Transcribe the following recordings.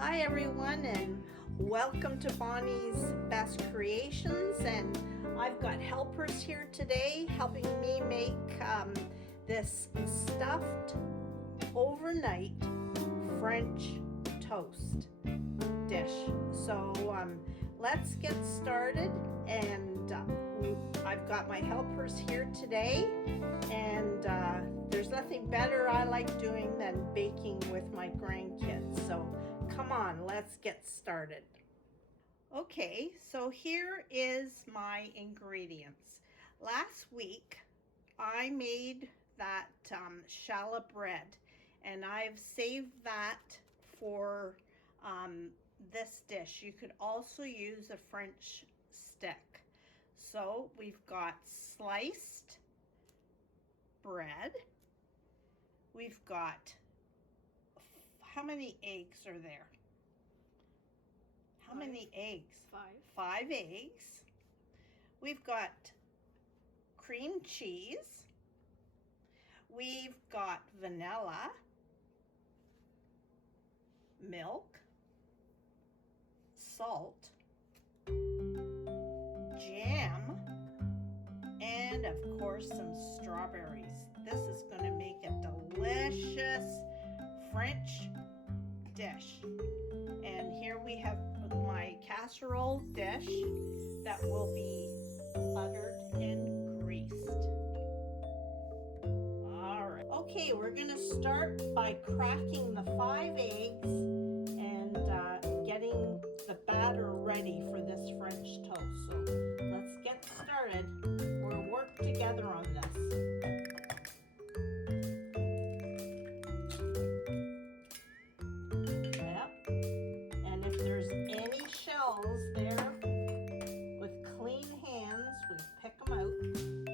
Hi everyone, and welcome to Bonnie's Best Creations. And I've got helpers here today helping me make this stuffed overnight French toast dish. So let's get started, and I've got my helpers here today, and there's nothing better I like doing than baking with my grandkids. So come on, let's get started. Okay, so here is my ingredients. Last week I made that challah bread, and I've saved that for this dish. You could also use a French stick. So we've got sliced bread. We've got, how many eggs are there? How many eggs? Five. 5 eggs. We've got cream cheese. We've got vanilla, milk, salt, jam, and of course some strawberries. This is going to make a delicious French dish. And here we have my casserole dish that will be buttered and greased. All right. Okay, we're going to start by cracking the 5 eggs and getting the batter ready for this French toast. So let's get started. We'll work together on this. There with clean hands, we pick them out.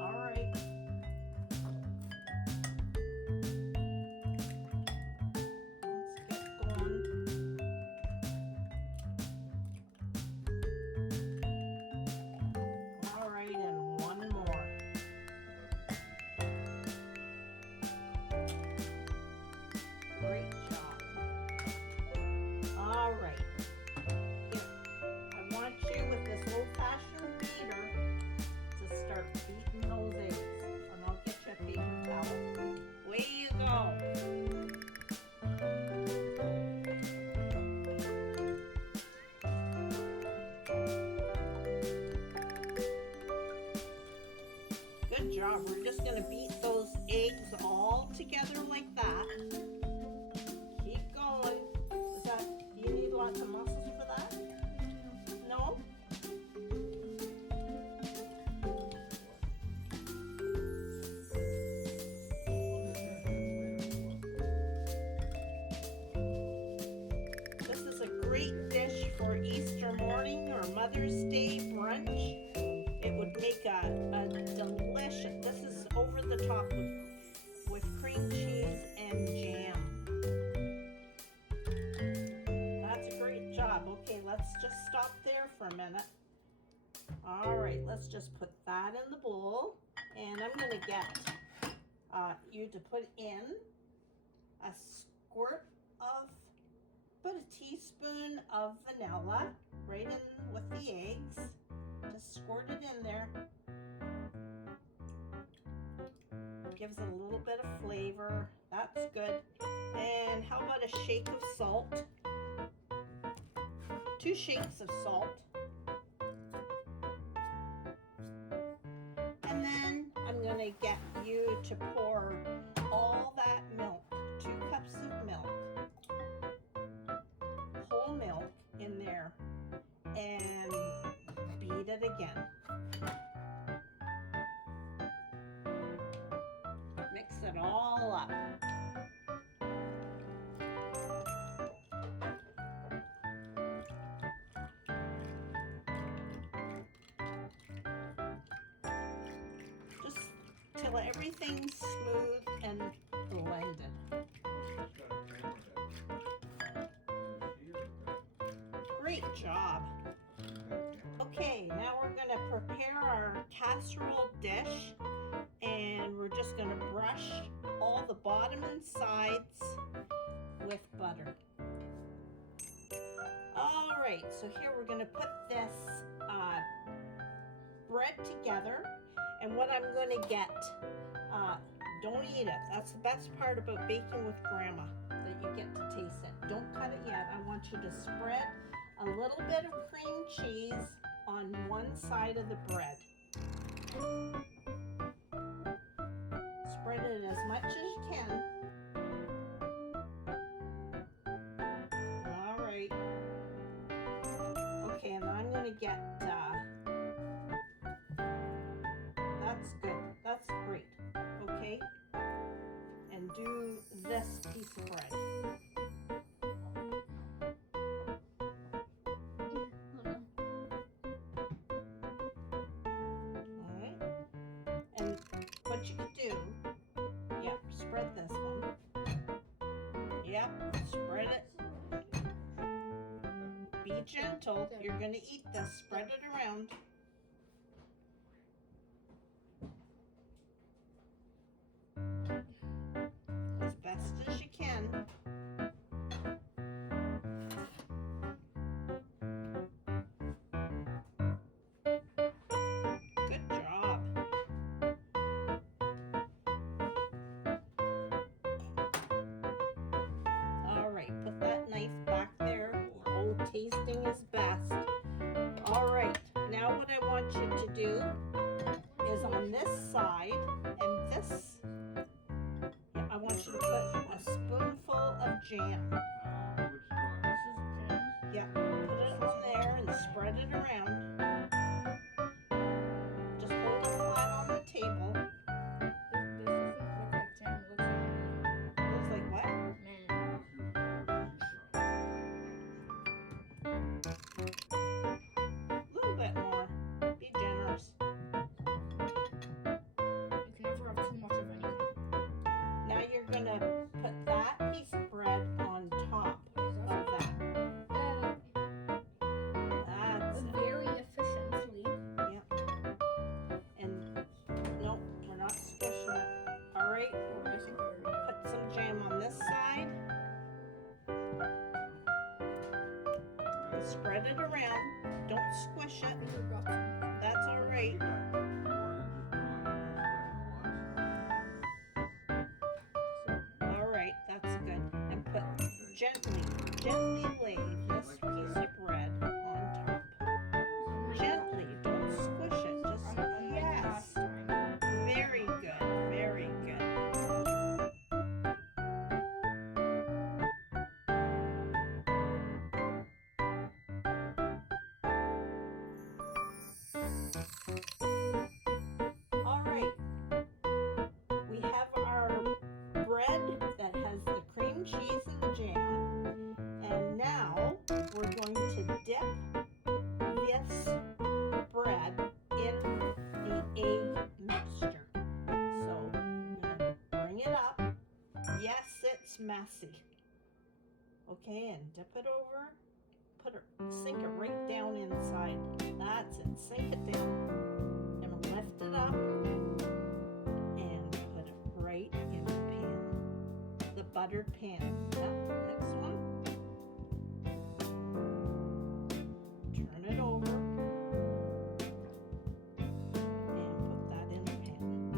All right. Let's get going. All right, and one more. Great job. All right. With this old-fashioned beater to start beating those eggs. And I'll get you a paper towel. Way you go. Good job. We're just going to beat those eggs all together like that. Keep going. Do you need lots of muscles for that? No? This is a great dish for Easter morning or Mother's Day brunch. It would make a delicious, this is over the top with cream cheese and jam. That's a great job. Okay, let's just stop there for a minute. All right, let's just put that in the bowl. And I'm going to get you to put in a squirt of, put a teaspoon of vanilla right in with the eggs. Just squirt it in there. Gives it a little bit of flavor. That's good. And how about a shake of salt? 2 shakes of salt. And then I'm going to get you to pour all that milk, 2 cups of milk, whole milk in there, and beat it again. Mix it all up. Till everything's smooth and blended. Great job. Okay, now we're going to prepare our casserole dish, and we're just going to brush all the bottom and sides with butter. right, so here we're going to put this bread together, and what I'm going to get, don't eat it. That's the best part about baking with Grandma, that you get to taste it. Don't cut it yet. I want you to spread a little bit of cream cheese on one side of the bread. Spread it as much as you can. All right. Okay, and I'm going to get, that's good. That's great. Okay. And do this piece of bread. Alright. And what you could do, yep, spread this one. Yep, spread it. Be gentle. You're going to eat this. Spread it around. As best as you can. Good job. All right, put that knife back there. Oh, tasting is best. All right, now what I want you to do is on this side and this, I want you to put a spoonful of jam. Yeah, put it on there and spread it around. Just hold it flat on the table. This doesn't look like jam, it looks like Looks like what? A little bit more. Be generous. You can never have too much of anything. Now you're gonna put that piece of bread on top of that. That's it. Very efficiently. Yep. And nope, we're not squishing it. All right. Put some jam on this side. Spread it around. Don't squish it. That's all right. All right, that's good. And put gently lay this piece of bread on top. Gently, don't squish it. Just yes. Very good, very good. All right, we have our bread that has the cream cheese and jam, and now we're going to dip this bread in the egg mixture. So I'm gonna bring it up. Yes, it's messy. Okay, and dip it over. Sink it right down inside. That's it. Sink it down. And lift it up and put it right in the pan. The buttered pan. Next one. Turn it over. And put that in the pan.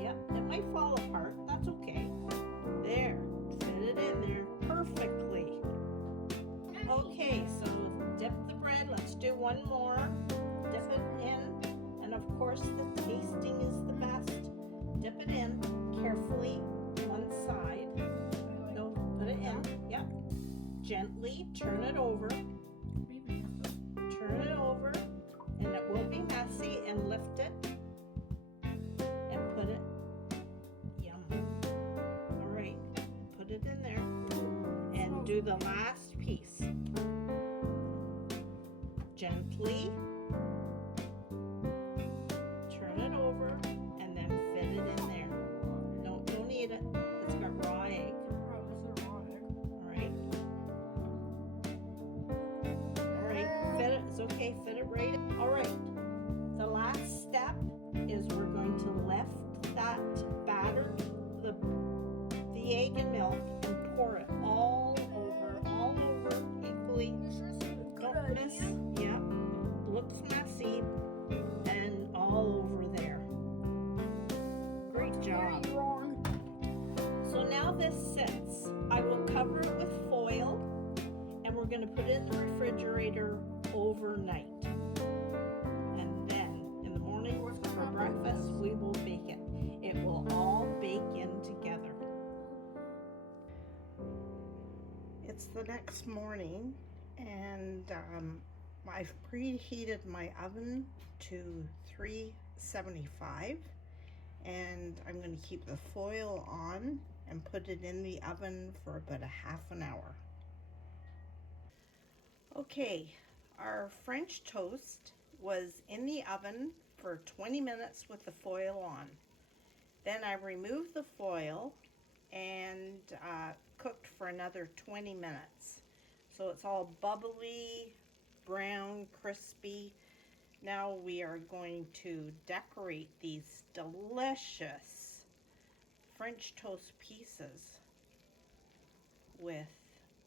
Yep, it might fall apart. That's okay. There. Fit it in there perfectly. Okay, so dip the bread. Let's do one more. Dip it in. And of course, the tasting is the best. Dip it in carefully, one side. No, put it in. Yep. Gently turn it over. Turn it over. And it will be messy. And lift it. And put it. Yum. All right. Put it in there. And do the last piece. Gently turn it over and then fit it in there. No, don't eat it. It's got raw egg. Alright. Alright, fit it. It's okay, fit it right in. Alright. The last step is we're going to lift that batter, the egg and milk, and pour it all over equally. don't miss. Yep, looks messy and all over there. Great job. So now this sits. I will cover it with foil, and we're going to put it in the refrigerator overnight. And then in the morning for breakfast, we will bake it. It will all bake in together. It's the next morning, and I've preheated my oven to 375, and I'm going to keep the foil on and put it in the oven for about a half an hour. Okay, our French toast was in the oven for 20 minutes with the foil on. Then I removed the foil and cooked for another 20 minutes. So it's all bubbly, brown, crispy. Now we are going to decorate these delicious French toast pieces with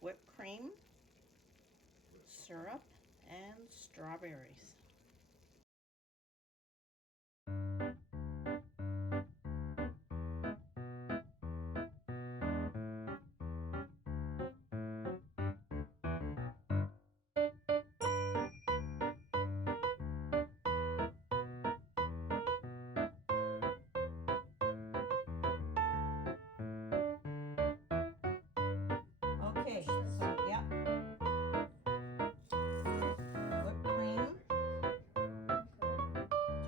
whipped cream, syrup, and strawberries. Okay, so yep. Whipped cream. Do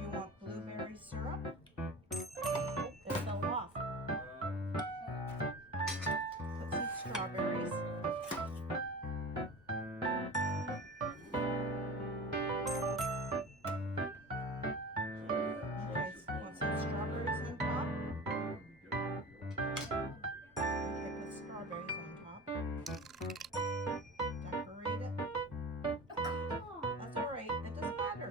you want blueberry syrup? Oh, it fell off. Put some strawberries. Okay, want some strawberries on top? Okay, put strawberries on top. Decorate it. That's all right. It doesn't matter.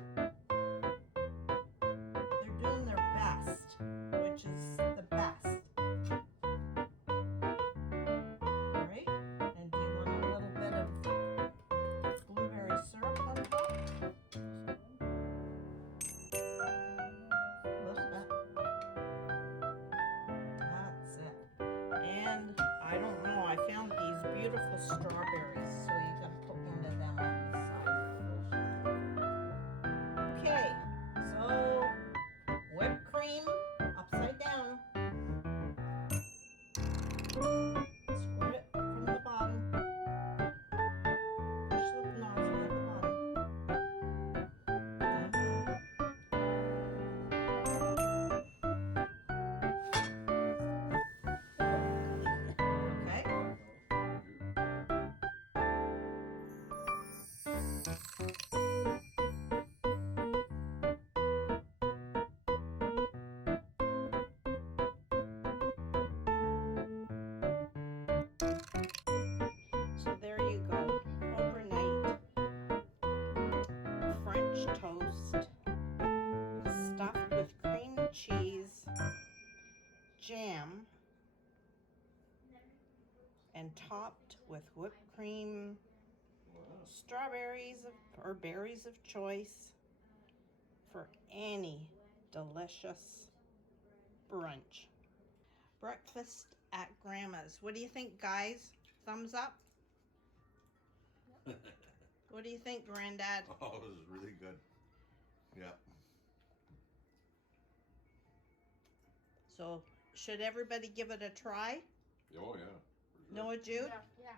They're doing their best, which is the best. All right. And do you want a little bit of blueberry syrup on top? Elizabeth. That's it. And I don't know, I found these beautiful strawberries, so you gotta put one of them on the side. Okay, so whipped cream upside down. Squirt it from the bottom. Push the nozzle at the bottom. Okay. So there you go. Overnight French toast stuffed with cream cheese, jam, and topped with whipped cream, strawberries or berries of choice for any delicious brunch. Breakfast at Grandma's. What do you think, guys? Thumbs up? What do you think, Granddad? Oh, this is really good. Yeah. So, should everybody give it a try? Oh, yeah. For sure. Noah, Jude? Yeah.